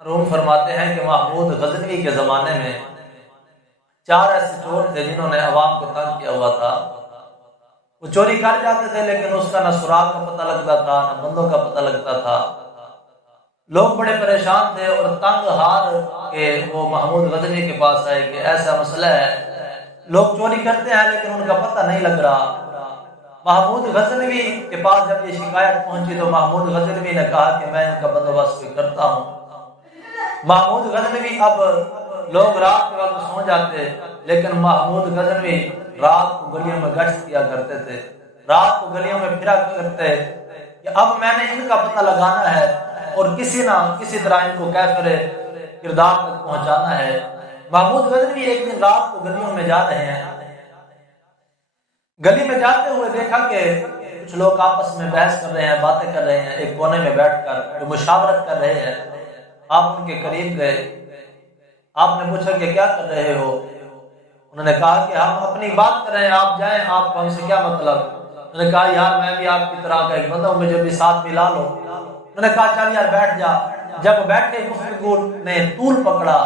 روم فرماتے ہیں کہ محمود غزنوی کے زمانے میں 4 ایسے چور تھے جنہوں نے عوام کو تنگ کیا ہوا تھا۔ وہ چوری کر جاتے تھے لیکن اس کا نہ سراغ کا پتہ لگتا تھا نہ بندوں کا پتہ لگتا تھا۔ لوگ بڑے پریشان تھے اور تنگ ہار کے وہ محمود غزنوی کے پاس آئے کہ ایسا مسئلہ ہے، لوگ چوری کرتے ہیں لیکن ان کا پتہ نہیں لگ رہا۔ محمود غزنوی کے پاس جب یہ شکایت پہنچی تو محمود غزنوی نے کہا کہ میں ان کا بندوبست بھی کرتا ہوں۔ محمود غزنوی اب لوگ رات کے وقت سو جاتے لیکن محمود غزنوی رات کو گلیوں میں گشت کیا کرتے تھے، رات کو گلیوں میں پھرا کرتے کہ اب میں نے ان کا پتہ لگانا ہے اور کسی نہ کسی طرح ان کو کیفر کردار تک پہنچانا ہے۔ محمود غزنوی ایک دن رات کو گلیوں میں جا رہے ہیں، گلی میں جاتے ہوئے دیکھا کہ کچھ لوگ آپس میں بحث کر رہے ہیں، باتیں کر رہے ہیں، ایک کونے میں بیٹھ کر مشاورت کر رہے ہیں۔ آپ ان کے قریب گئے، آپ نے پوچھا کہ کیا کر رہے ہو؟ انہوں نے کہا کہ ہم اپنی بات کر رہے ہیں، آپ جائیں، آپ کو ہم سے کیا مطلب؟ انہوں نے کہا یار میں بھی آپ کی طرح کا ایک بندہ ہوں، مجھے بھی ساتھ ملا لو۔ انہوں نے کہا چل یار بیٹھ جا۔ جب بیٹھے گفتگو نے طول پکڑا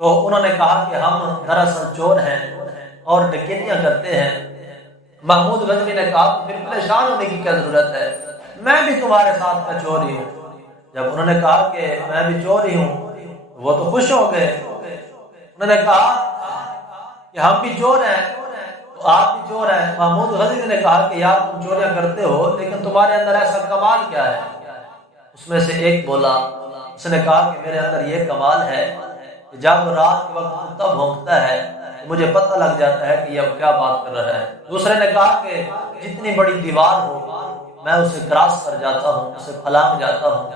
تو انہوں نے کہا کہ ہم دراصل چور ہیں اور ڈکیتیاں کرتے ہیں۔ محمود غزنوی نے کہا تو پھر پریشان ہونے کی کیا ضرورت ہے، میں بھی تمہارے ساتھ کا چور ہی ہوں۔ جب انہوں نے کہا کہ میں بھی چور ہی ہوں وہ تو خوش ہو گئے۔ انہوں نے کہا کہ ہم بھی چور ہیں تو آپ بھی چور ہیں۔ محمود غزنوی نے کہا کہ یار تم چوریاں کرتے ہو لیکن تمہارے اندر ایسا کمال کیا ہے؟ اس میں سے ایک بولا، اس نے کہا کہ میرے اندر یہ کمال ہے کہ جب رات کے وقت کتا بھونکتا ہے تو مجھے پتہ لگ جاتا ہے کہ یہ کیا بات کر رہا ہے۔ دوسرے نے کہا کہ جتنی بڑی دیوار ہو میں اسے کراس کر جاتا ہوں، اسے پھلانگ جاتا ہوں۔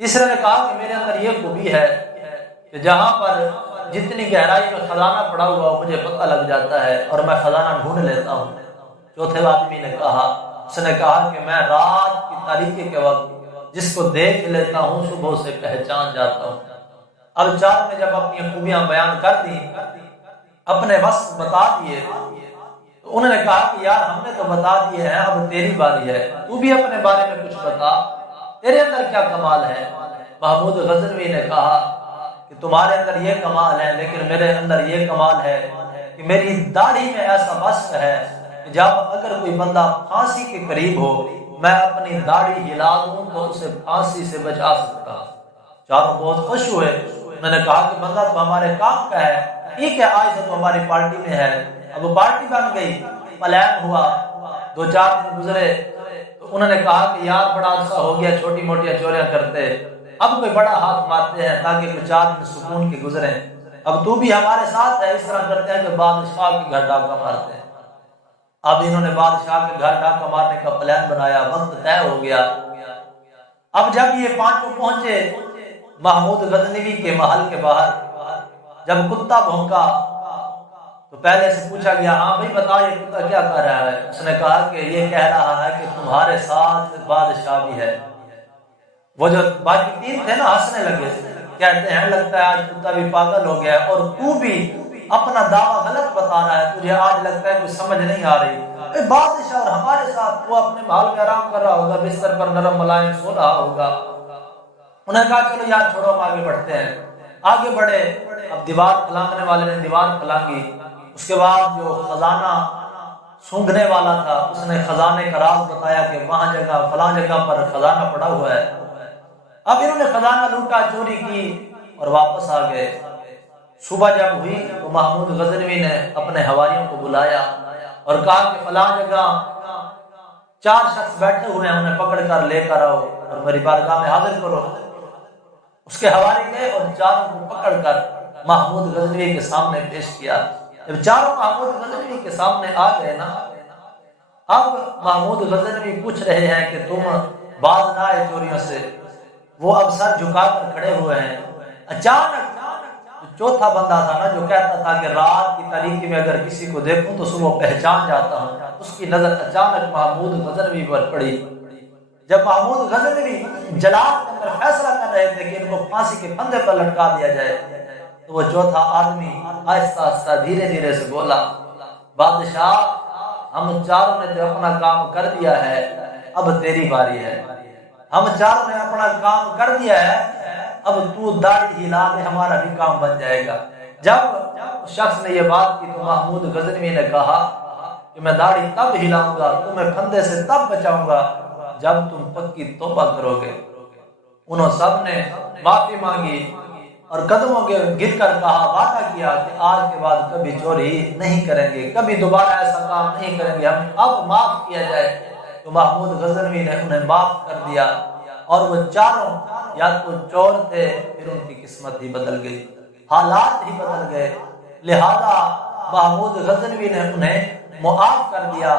تیسرے نے کہا کہ میرے اندر یہ خوبی ہے کہ جہاں پر جتنی گہرائی میں خزانہ پڑا ہوا مجھے پتہ لگ جاتا ہے اور میں خزانہ ڈھونڈ لیتا ہوں۔ چوتھے آدمی نے کہا، اس نے کہا کہ میں رات کی تاریکی کے وقت جس کو دیکھ لیتا ہوں صبح سے پہچان جاتا ہوں۔ اب چار نے جب اپنی خوبیاں بیان کر دی، اپنے وصف بتا دیے، تو انہوں نے کہا کہ یار ہم نے تو بتا دیے ہیں، اب تیری باری ہے، تو بھی اپنے بارے میں کچھ بتا، تیرے اندر کیا کمال ہے؟ محمود غزنوی نے کہا کہ تمہارے اندر یہ کمال ہے لیکن میرے اندر یہ کمال ہے کہ میری داڑھی میں ایسا وصف ہے کہ جب اگر کوئی بندہ پھانسی کے قریب ہو میں اپنی داڑھی ہلا دوں تو اسے پھانسی سے بچا سکتا۔ چاروں بہت خوش ہوئے۔ انہوں نے کہا کہ بندہ تو ہمارے کام کا ہے، ٹھیک ہے آج سے تو ہماری پارٹی میں ہے۔ اب وہ پارٹی بن گئی، پلان ہوا، 2-4 دن گزرے تو انہوں نے کہا کہ یار بڑا عرصہ ہو گیا چھوٹی موٹیاں چوریاں کرتے، اب کوئی بڑا ہاتھ مارتے ہیں تاکہ کچھ 4 دن سکون کے گزریں۔ اب تو بھی ہمارے ساتھ ہے، اس طرح کرتے ہیں کہ بادشاہ کے گھر ڈاکہ مارتے ہیں۔ اب انہوں نے بادشاہ کے گھر ڈاکہ مارنے کا پلان بنایا، وقت طے ہو گیا۔ اب جب یہ پانچوں پہنچے محمود غزنوی کے محل کے باہر، جب کتا بھونکا تو پہلے سے پوچھا گیا ہاں بھائی بتا یہ کتا کیا کہہ رہا ہے؟ اس نے کہا کہ یہ کہہ رہا ہے کہ تمہارے ساتھ بادشاہ بھی ہے۔ وہ جو باقی 3 تھے نا ہنسنے لگے، کہتے ہیں لگتا ہے آج کتا بھی پاگل ہو گیا اور تو بھی اپنا دعویٰ غلط بتا رہا ہے، تجھے آج لگتا ہے کچھ سمجھ نہیں آ رہی۔ بادشاہ اور ہمارے ساتھ، وہ اپنے محل میں آرام کر رہا ہوگا، بستر پر نرم ملائم سو رہا ہوگا۔ انہوں نے کہا چلو یار چھوڑو ہم آگے بڑھتے ہیں۔ آگے بڑھے، اب دیوار پھلانگنے والے نے دیوار پھلانگی، اس کے بعد جو خزانہ سونگھنے والا تھا اس نے خزانے کا راز بتایا کہ وہاں جگہ فلاں جگہ پر خزانہ پڑا ہوا ہے۔ اب انہوں نے خزانہ لوٹا، چوری کی اور واپس آ گئے۔ صبح جب ہوئی تو محمود غزنوی نے اپنے حواریوں کو بلایا اور کہا کہ فلاں جگہ 4 شخص بیٹھے ہوئے ہیں، انہیں پکڑ کر لے کر آؤ اور میری بارگاہ میں حاضر کرو۔ اس کے حوالے گئے اور 4 کو پکڑ کر محمود غزنوی کے سامنے پیش کیا۔ جب 4 محمود غزنوی کے سامنے آ گئے نا، اب محمود غزنوی پوچھ رہے ہیں کہ تم باز نہ آئے چوریوں سے؟ وہ اب سر جھکا کر کھڑے ہوئے ہیں۔ اچانک چوتھا بندہ تھا نا جو کہتا تھا کہ رات کی تاریکی میں اگر کسی کو دیکھوں تو صبح پہچان جاتا ہوں، اس کی نظر اچانک محمود غزنوی پر پڑی۔ جب محمود غزنوی جلال کے اندر فیصلہ کر رہے تھے کہ ان کو پھانسی کے پھندے پر لٹکا دیا جائے تو وہ چوتھا آدمی آہستہ آہستہ دھیرے دھیرے سے بولا، بادشاہ ہم 4 نے تو اپنا کام کر دیا ہے، اب تیری باری ہے۔ ہم 4 نے اپنا کام کر دیا ہے، اب تو داڑھی ہلا دے ہمارا بھی کام بن جائے گا۔ جب شخص نے یہ بات کی تو محمود غزنوی نے کہا کہ میں داڑھی تب ہلاؤں گا، تمہیں پھندے سے تب بچاؤں گا جب تم پکی توبہ کرو گے۔ انہوں سب نے معافی مانگی اور قدموں کے گر کر کہا، وعدہ کیا کہ آج کے بعد کبھی چوری نہیں کریں گے، کبھی دوبارہ ایسا کام نہیں کریں گے، ہم اب معاف کیا جائے۔ تو محمود غزنوی نے انہیں معاف کر دیا اور وہ چاروں یا تو چور تھے، پھر ان کی قسمت ہی بدل گئی، حالات ہی بدل گئے، لہذا محمود غزنوی نے انہیں معاف کر دیا۔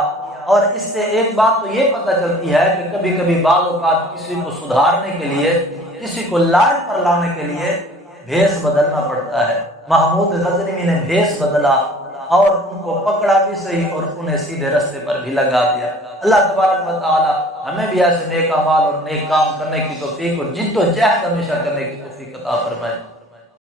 اور اس سے ایک بات تو یہ پتہ چلتی ہے کہ کبھی کبھی بعض اوقات کسی کو سدھارنے کے لیے، کسی کو لائن پر لانے کے لیے بھیس بدلنا پڑتا ہے۔ محمود غزنوی نے بھیس بدلا اور ان کو پکڑا بھی صحیح اور انہیں سیدھے رستے پر بھی لگا دیا۔ اللہ تبارک و تعالی ہمیں بھی ایسے نیک اعمال اور نیک کام کرنے کی توفیق اور جد و جہد ہمیشہ کرنے کی توفیق عطا فرمائے۔